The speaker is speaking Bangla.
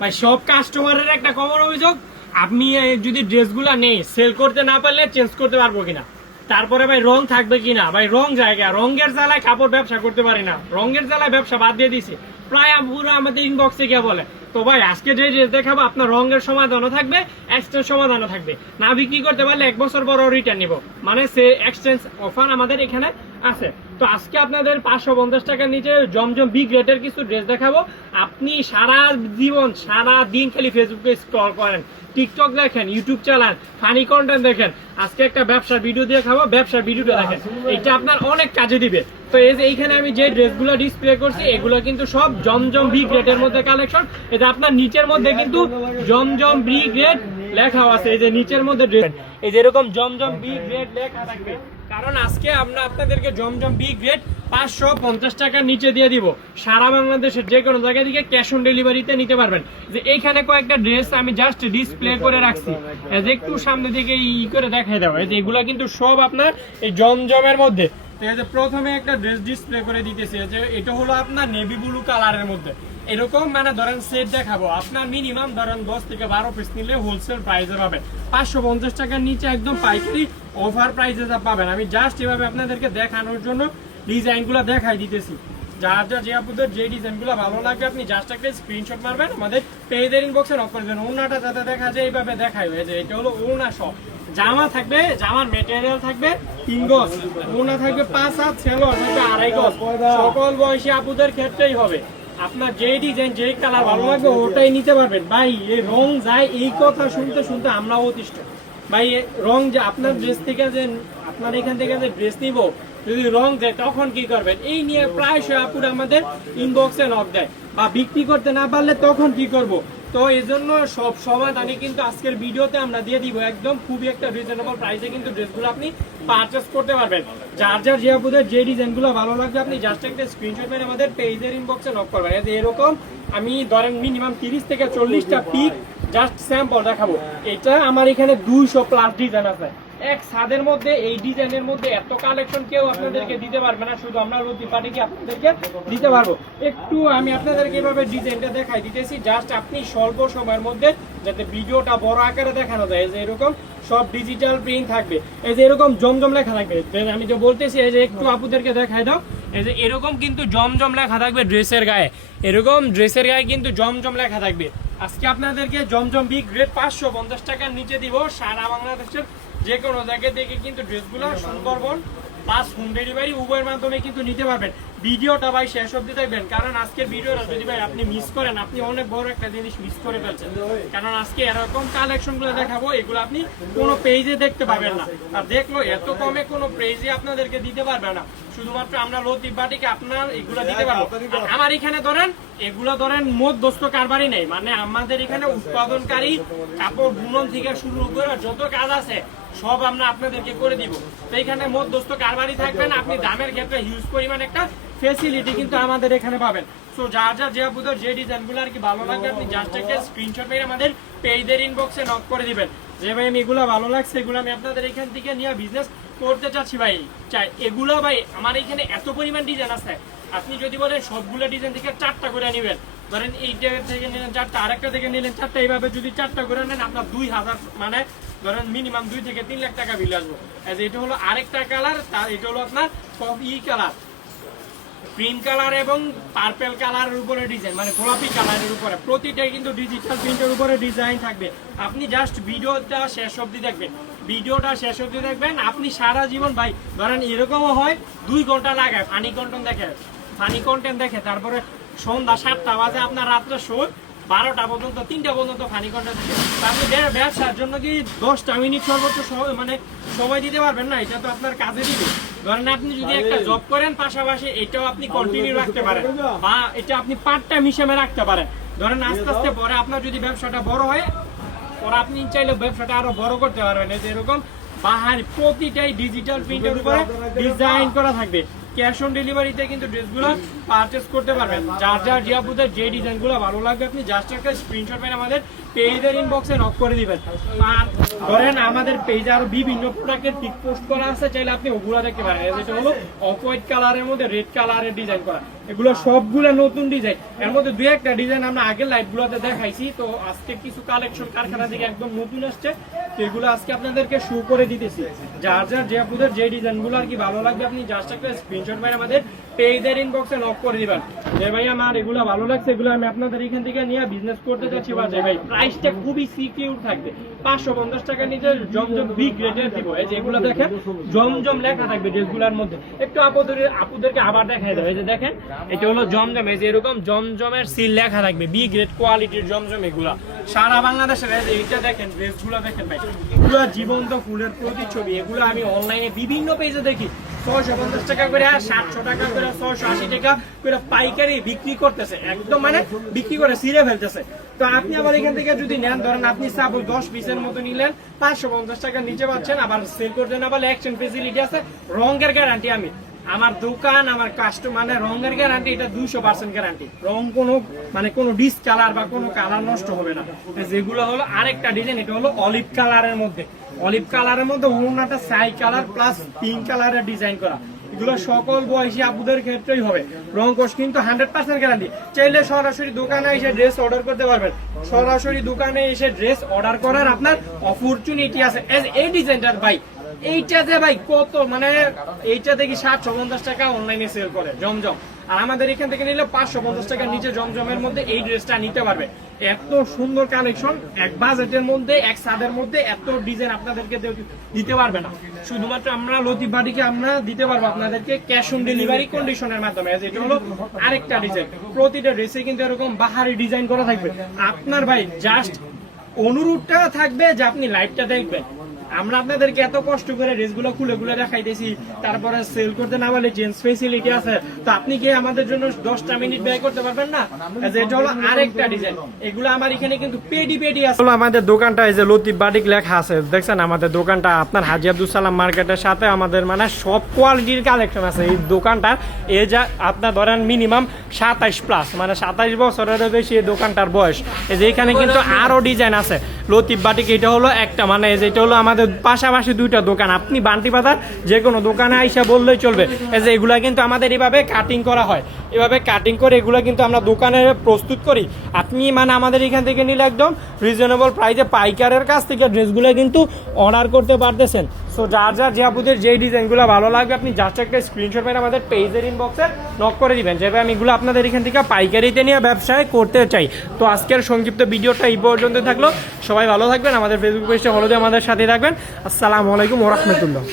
ভাই সব কাস্টমারের একটা কমন অভিযোগ, আপনি যদি ড্রেসগুলা নেই সেল করতে না পারলে চেঞ্জ করতে পারবো কিনা, তারপরে ভাই রং থাকবে কিনা। ভাই রং জায়গা, রঙের জ্বালায় কাপড় ব্যবসা করতে পারি না, রঙের জ্বালায় ব্যবসা বাদ দিয়ে দিছি প্রায় পুরো আমাদের ইনবক্সে গিয়ে বলে। তো ভাই আজকে যে ড্রেস দেখাবো আপনার রঙের সমাধানও থাকবে, এক্সচেঞ্জ সমাধানও থাকবে। না বিক্রি করতে পারলে 1 বছর পর রিটার্ন নিব, মানে সে এক্সচেঞ্জ অফার আমাদের এখানে আছে। তো আজকে আপনাদের 550 টাকার নিচে জমজম বিগ রেটের কিছু ড্রেস দেখাবো। আপনি সারা জীবন সারা দিন খালি ফেসবুকে স্ক্রল করেন, টিকটক দেখেন, ইউটিউব চালান, ফানি কন্টেন্ট দেখেন, আজকে একটা ব্যবসার ভিডিও দিয়ে খাবো, ব্যবসার ভিডিওটা দেখেন, এটা আপনার অনেক কাজে দিবে। তো এই যে এইখানে আমি যে ড্রেসগুলো ডিসপ্লে করছি এগুলো কিন্তু সব জমজম বিগ রেটের মধ্যে কালেকশন। এটা আপনার নিচের মধ্যে কিন্তু জমজম বিগ রেট লেখা আছে, এই যে নিচের মধ্যে ড্রেস এই যে এরকম জমজম বিগ রেট লেখা থাকবে, কারণ আজকে আমরা আপনাদেরকে জমজম বিগ রেট 550 টাকার নিচে দিয়ে দিব। সারা বাংলাদেশের যে কোনো জায়গা থেকে ক্যাশ অন ডেলিভারিতে নিতে পারবেন। যে এইখানে কয়েকটা ড্রেস আমি জাস্ট ডিসপ্লে করে রাখছি, একটু সামনে দিকে করে দেখাই দেবো। এই যে এগুলা কিন্তু সব আপনার এই জমজমের মধ্যে। প্রথমে একটা ড্রেস ডিসপ্লে করে দিতেছি, যে এটা হলো আপনার নেভি ব্লু কালারের মধ্যে। এরকম মানে ধরেন সেট দেখাবো, আপনার মিনিমাম ধরেন 10 থেকে 12 পিস নিলে হোলসেল প্রাইসে পাবেন। 550 টাকার নিচে একদম পাইকারি অফার প্রাইসে পাবেন। আমি জাস্ট এভাবে আপনাদেরকে দেখানোর জন্য ডিজাইনগুলো দেখাই দিতেছি। যার যে আপনাদের যে ডিজাইনগুলো ভালো লাগবে আপনি জাস্ট একটা স্ক্রিনশট মারবেন, আমাদের পেজের ইনবক্সে নক করে দেবেন। ওড়নাটা যাতে দেখা যায় এইভাবে দেখাই হয়ে যায়, এটা হলো ওড়না সহ। জামা থাকবে, জামার মেটেরিয়াল থাকবে 3 গজ, ওড়না থাকবে 5 হাত, সেলোয়ার থাকবে 2.5 গজ। সকল বয়সী আপুদের ক্ষেত্রেই হবে। আপনার যে ডিজাইন যে কালার ভালো লাগবে ওটাই নিতে পারবেন। ভাই এই রং যায়, এই কথা শুনতে শুনতে আমরাও অতিষ্ঠ। ভাই রং যে আপনার ড্রেস থেকে যে আপনার এখান থেকে যে ড্রেস নিব, যদি রং যায় তখন কি করবেন, এই নিয়ে প্রায়শই আপুরা আমাদের ইনবক্সে নক দেয়। বা বিক্রি করতে না পারলে তখন কি করব। তো এই জন্য সব সমাধানই কিন্তু আজকের ভিডিওতে আমরা দিয়ে দিব, একদম খুবই একটা রিজনেবল প্রাইসে কিন্তু ড্রেসগুলো আপনি পারচেস করতে পারবেন। যার যার যে আপুদের যে ডিজাইনগুলো ভালো লাগবে আপনি জাস্ট একটা স্ক্রিনশট মেরে আমাদের পেজের ইনবক্সে নক করবেন। এরকম আমি ধরেন মিনিমাম 30 থেকে 40টা পিক জাস্ট স্যাম্পল দেখাবো। এটা আমার এখানে 200+ ডিজাইন আছে এক ছাদের মধ্যে। এই ডিজাইনের মধ্যে এত কালেকশন কেউ আপনাদেরকে দিতে পারবে না, শুধু আমরা লতিফ পার্টিকে আপনাদেরকে দিতে পারবো। একটু আমি আপনাদেরকে এভাবে ডিজাইনটা দেখাই দিতেছি, জাস্ট আপনি স্বল্প সময়ের মধ্যে যাতে ভিডিওটা বড় আকারে দেখানো যায়। যে এরকম সব ডিজিটাল প্রিন্ট থাকবে, এই যে এরকম জমজম লেখা থাকবে। আমি তো বলতেছি এই যে একটু আপুদেরকে দেখাই দাও, এই যে এরকম কিন্তু জমজম লেখা থাকবে ড্রেসের গায়ে, এরকম ড্রেসের গায়ে কিন্তু জমজম লেখা থাকবে। আজকে আপনাদেরকে জমজম বিগ রেট 550 টাকার নিচে দিব। সারা বাংলাদেশের যে কোনো জায়গা থেকে কিন্তু ড্রেসগুলো সুন্দরবন প্লাস হোম ডেলিভারি উভয়ের মাধ্যমে কিন্তু নিতে পারবেন। ভিডিওটা ভাই শেষ অবধি দেখবেন, কারণ আজকের ভিডিওটা যদি ভাই আপনি মিস করেন আপনি অনেক বড় একটা জিনিস মিস করে ফেলছেন। কারণ আজকে এরকম কালেকশনগুলো দেখাবো, এগুলো আপনি কোনো পেজে দেখতে পাবেন না। আর দেখলো এত কমে কোনো পেজে আপনাদেরকে দিতে পারবে না, শুধুমাত্র আমরা লতিফ বাটিকে আপনার এগুলো দিতে পারবো। আমার এখানে ধরেন এগুলো ধরেন মধ্যস্থ কারবারই নেই, মানে আমাদের এখানে উৎপাদনকারী কাপড় বুনন থেকে শুরু করে যত কাজ আছে সব আমরা আপনাদেরকে করে দিব। তো এখানে মধ্যস্থ কারবারই থাকবে না, আপনি দামের ক্ষেত্রে হিউজ পরিমাণ একটা ফেসিলিটি কিন্তু আমাদের এখানে পাবেন। সো যার যার যে আপুদের যে ডিজাইনগুলো আর কি ভালো লাগবে আপনি জাস্ট একটা স্ক্রিনশট মেরে আমাদের পেজের ইনবক্সে নক করে দিবেন, যে ভাই আমি এগুলো ভালো লাগছে, এগুলো আমি আপনাদের এখান থেকে নিয়ে বিজনেস করতে চাচ্ছি। ভাই চাই এগুলো, ভাই আমার এখানে এত পরিমাণ ডিজাইন আছে, আপনি যদি বলেন সবগুলো ডিজাইন থেকে 4টা করে নেবেন, ধরেন এইটা থেকে নিলেন 4টা, আরেকটা থেকে নিলেন 4টা, এইভাবে যদি 4টা করে নেন আপনার 2000 মানে ধরেন মিনিমাম 2 থেকে 3 লাখ টাকা বিল আসবো। এটা হলো আরেকটা কালার, তার এটা হলো আপনার কালার, ক্রিম কালার এবং পার্পেল কালারের উপরে ডিজাইন, মানে গোলাপি কালারের উপরে প্রতিটাই কিন্তু ডিজিটাল প্রিন্টের উপরে ডিজাইন থাকবে। আপনি জাস্ট ভিডিওটা শেষ অবধি দেখবেন, ভিডিওটা শেষ অবধি দেখবেন, আপনি সারা জীবন ভাই ধরেন এরকমও হয় 2 ঘন্টা লাগায় ফানি কন্টেন্ট দেখে, তারপরে সন্ধ্যা 7টা বাজে আপনার রাত্রে শো 12টা পর্যন্ত 3টা পর্যন্ত ফানি কন্টেন্ট দেখে। আপনি ব্যবসার জন্য কি 10টা মিনিট সর্বোচ্চ মানে সময় দিতে পারবেন না, এটা তো আপনার কাজে দিবে। ধরেন আপনি যদি একটা জব করেন পাশাপাশি এটাও আপনি কন্টিনিউ রাখতে পারেন, বা এটা আপনি পার্ট টাইম হিসেবে রাখতে পারেন। ধরেন আস্তে আস্তে পরে আপনার যদি ব্যবসাটা বড় হয় পরে আপনি চাইলে ব্যবসাটা আরো বড় করতে পারবেন। এরকম বাহার প্রতিটাই ডিজিটাল প্রিন্টের উপরে ডিজাইন করা থাকবে। ক্যাশ অন ডেলিভারিতে কিন্তু ড্রেসগুলো পারচেস করতে পারবেন। যার যার যে আপুদের যে ডিজাইনগুলো ভালো লাগবে আপনি জাস্ট একটা স্ক্রিনশট মেরে আমাদের পেজের ইনবক্সে নক করে দিবেন। আর ধরেন আমাদের পেজে আরো বিভিন্ন প্রোডাক্টের পিক পোস্ট করা আছে, চাইলে আপনি ওগুলো দেখতে পারেন। যেটা হলো অফ হোয়াইট কালারের মধ্যে রেড কালারের ডিজাইন করা, এগুলো সবগুলো নতুন ডিজাইন। এর মধ্যে দুই একটা ডিজাইন আমরা আগের লাইভগুলোতে দেখাইছি, তো আজকে কিছু কালেকশন কারখানা থেকে একদম নতুন আসছে, তো এগুলো আজকে আপনাদেরকে শো করে দিতেছি। যার যার যে আপনাদের যে ডিজাইনগুলো আর কি ভালো লাগবে আপনি জাস্ট একটা স্ক্রিনশট মেরে আমাদের পেজের ইনবক্সে নক করে দিবেন যে ভাই আমার এগুলো ভালো লাগছে, এগুলো আমি আপনাদের এখান থেকে নিয়ে বিজনেস করতে চাচ্ছি, বা যে ভাই প্রাইসটা খুবই সিকিউর থাকবে, 550 টাকা নিচে জমজম বি গ্রেডের দিব। এই যে এগুলো দেখেন জমজম লেখা থাকবে ড্রেসগুলোর মধ্যে। একটু আপুদেরকে আবার দেখাই দেয়, এই যে দেখেন এটা হলো জমজম, এই যে এরকম জমজমের সিল লেখা থাকবে, বি গ্রেড কোয়ালিটির জমজম এগুলা সারা বাংলাদেশের। এইটা দেখেন ড্রেসগুলো দেখেন ভাই, এগুলো জীবন্ত ফুলের প্রতিচ্ছবি। এগুলো আমি অনলাইনে বিভিন্ন পেজে দেখি 650 টাকা করে, 700 টাকা করে, 680 টাকা করে পাইকারি বিক্রি করতেছে, একদম মানে বিক্রি করে ছিঁড়ে ফেলতেছে। তো আপনি আবার এখান থেকে যদি নেন, ধরেন আপনি সাপোজ 10 পিসের মতো নিলেন, 550 টাকার নিচে পাচ্ছেন, আবার সেল করতে না পারলে এক্সচেঞ্জ ফেসিলিটি আছে, রঙের গ্যারান্টি আমি, আমার দোকান আমার কাস্টমার মানে রঙের গ্যারান্টি, এটা 200% গ্যারান্টি, রং কোনো মানে কোনো ডিসকালার বা কোনো কালার নষ্ট হবে না। যেগুলো হলো আরেকটা ডিজাইন, এটা হলো অলিভ কালারের মধ্যে, অলিভ কালারের মধ্যে ওড়নাটা ছাই কালার প্লাস পিঙ্ক কালারের ডিজাইন করা। এগুলো সকল বয়সী আপুদের ক্ষেত্রেই হবে, রং কোশ কিন্তু 100% গ্যারান্টি। চাইলে সরাসরি দোকানে এসে ড্রেস অর্ডার করতে পারবেন, সরাসরি দোকানে এসে ড্রেস অর্ডার করার আপনার অপরচুনিটি আছে। এই ডিজাইনটার ভাই এইটাতে ভাই কত মানে এইটা দেখি 750 টাকা অনলাইনে সেল করে জমজম, আর আমাদের এখান থেকে নিলে 550 টাকার নিচে জমজমের মধ্যে এই ড্রেসটা নিতে পারবে। এত সুন্দর কালেকশন, এক বাজেটের মধ্যে এক ছাদের মধ্যে এত ডিজাইন আপনাদেরকে দিতে পারবে না। শুধুমাত্র আমরা লতিফ বাটিকে আমরা দিতে পারবো আপনাদেরকে ক্যাশ অন ডেলিভারি কন্ডিশনের মাধ্যমে। এটা হলো আরেকটা ডিজাইন, প্রতিটা ড্রেসে কিন্তু এরকম বাহারি ডিজাইন করা থাকবে। আপনার ভাই জাস্ট অনুরোধটা থাকবে যে আপনি লাইভটা দেখবেন, আমরা আপনাদেরকে এত কষ্ট করে ড্রেসগুলো খুলে খুলে দেখাইতেছি, তারপরে সেল করতে না পারলে চেঞ্জ ফেসিলিটি আছে, তো আপনি কি আমাদের জন্য 10টা মিনিট ব্যয় করতে পারবেন না? এটা হলো আরেকটা ডিজাইন, এগুলো আমার এখানে কিন্তু পেডি আছে। আমাদের দোকানটা এই যে লতিফ বাটিক লেখা আছে, দেখছেন আমাদের দোকানটা আপনার হাজী আব্দুল সালাম মার্কেটের সাথে আমাদের মানে সব কোয়ালিটির কালেকশন আছে এই দোকানটার। এই যা আপনার ধরেন মিনিমাম 27+ মানে 27 বছরের বেশি এই দোকানটার বয়স। এই যে এখানে কিন্তু আরো ডিজাইন আছে লতিফ বাটিক, এটা হলো একটা মানে যেটা হলো আমাদের পাশাপাশি দুইটা দোকান, আপনি বান্টি বাজার যে কোনো দোকানে আইসা বললেই চলবে। এই যে এগুলা কিন্তু আমাদের এভাবে কাটিং করা হয়, এভাবে কাটিং করে এগুলো কিন্তু আমরা দোকানে প্রস্তুত করি। আপনি মানে আমাদের এখান থেকে নিলে একদম রিজনেবল প্রাইসে পাইকারের কাছ থেকে ড্রেসগুলো কিন্তু অর্ডার করতে পারতেছেন। সো যার যার যে আপনাদের যেই ডিজাইনগুলো ভালো লাগবে আপনি জাস্ট একটা স্ক্রিনশট মেরে আমাদের পেজের ইনবক্সে নক করে দিবেন, যেভাবে আমি এগুলো আপনাদের এখান থেকে পাইকারিতে নিয়ে ব্যবসায় করতে চাই। তো আজকের সংক্ষিপ্ত ভিডিওটা এই পর্যন্ত থাকলো, সবাই ভালো থাকবেন, আমাদের ফেসবুক পেজটা ফলো দিয়ে আমাদের সাথে থাকবেন। আসসালামু আলাইকুম ওয়া রাহমাতুল্লাহ।